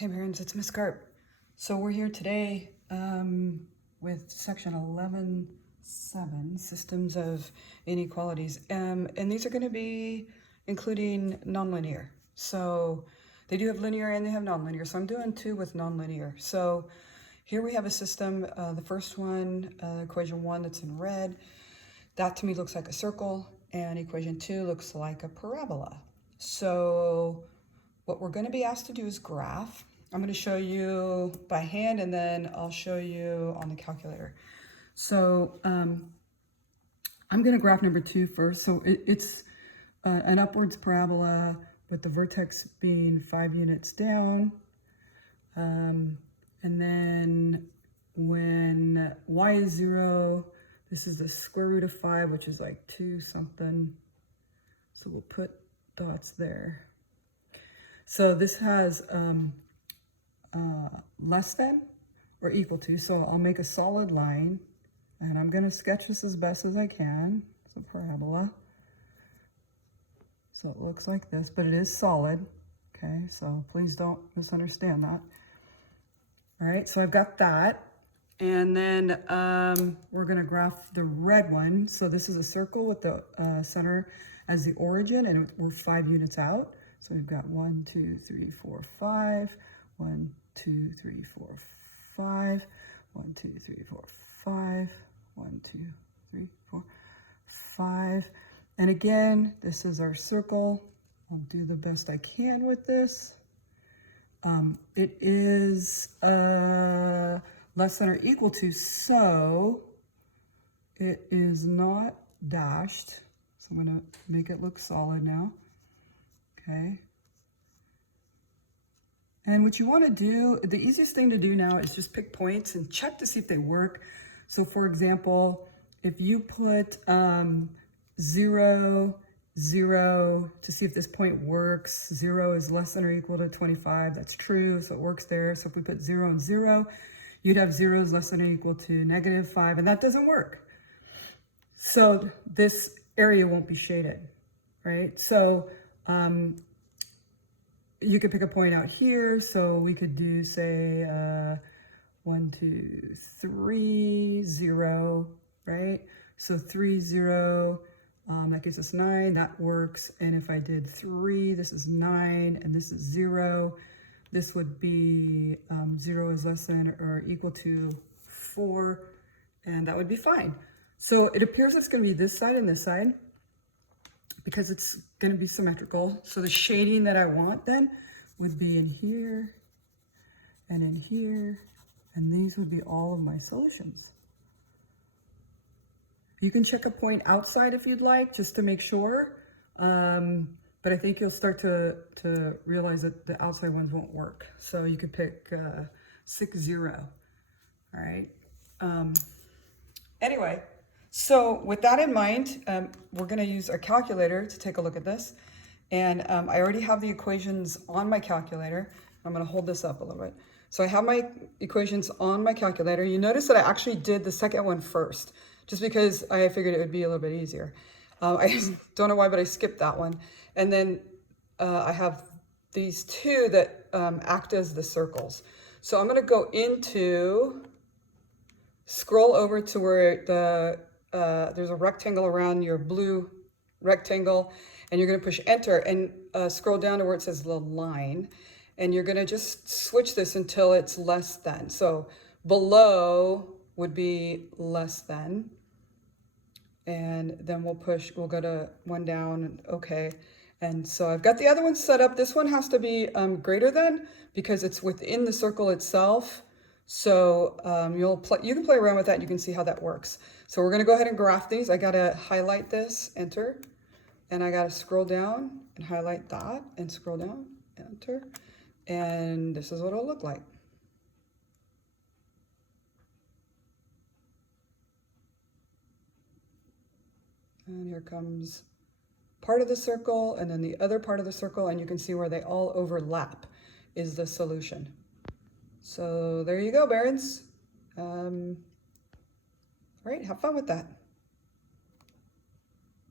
Hey parents, it's Miss Carp. So we're here today with section 11.7, systems of inequalities. And these are going to be including nonlinear. So they do have linear and they have nonlinear. So I'm doing two with nonlinear. So here we have a system, the first one, equation 1 that's in red. That to me looks like a circle, and equation 2 looks like a parabola. So what we're going to be asked to do is graph. I'm going to show you by hand and then I'll show you on the calculator. So I'm going to graph number 2 first. So it's an upwards parabola with the vertex being 5 units down. And then when y is 0, this is the square root of 5, which is like 2 something. So we'll put dots there. So this has less than or equal to, so I'll make a solid line, and I'm going to sketch this as best as I can. It's a parabola. So it looks like this, but it is solid. Okay, so please don't misunderstand that. All right, so I've got that. And then we're going to graph the red one. So this is a circle with the center as the origin, and we're 5 units out. So we've got 1, 2, 3, 4, 5. 1, 2, 3, 4, 5. 1, 2, 3, 4, 5. 1, 2, 3, 4, 5. And again, this is our circle. I'll do the best I can with this. It is less than or equal to, so it is not dashed. So I'm going to make it look solid now. Okay. And what you want to do, the easiest thing to do now is just pick points and check to see if they work. So for example, if you put 0, 0 to see if this point works, 0 is less than or equal to 25. That's true, so it works there. So if we put 0 and 0, you'd have 0 is less than or equal to -5, and that doesn't work. So this area won't be shaded, right? So you could pick a point out here. So we could do, say, 1, 2, 3, 0, right? So 3, 0, that gives us 9. That works. And if I did 3, this is 9, and this is 0. This would be 0 is less than or equal to 4, and that would be fine. So it appears it's going to be this side and this side, because it's going to be symmetrical. So the shading that I want then would be in here and in here, and these would be all of my solutions. You can check a point outside if you'd like, just to make sure, but I think you'll start to realize that the outside ones won't work. So you could pick 6, 0, all right? Anyway, so with that in mind, we're going to use our calculator to take a look at this. And I already have the equations on my calculator. I'm going to hold this up a little bit. So I have my equations on my calculator. You notice that I actually did the second one first, just because I figured it would be a little bit easier. I just don't know why, but I skipped that one. And then I have these two that act as the circles. So I'm going to go into, scroll over to where there's a rectangle around your blue rectangle, and you're going to push enter and scroll down to where it says the line, and you're going to just switch this until it's less than. So below would be less than, and then we'll go to 1 down, and okay. And so I've got the other one set up. This one has to be greater than, because it's within the circle itself. So you can play around with that, and you can see how that works. So we're going to go ahead and graph these. I got to highlight this, enter, and I got to scroll down and highlight that and scroll down, enter, and this is what it'll look like. And here comes part of the circle, and then the other part of the circle, and you can see where they all overlap is the solution. So there you go, Barons. All right, have fun with that.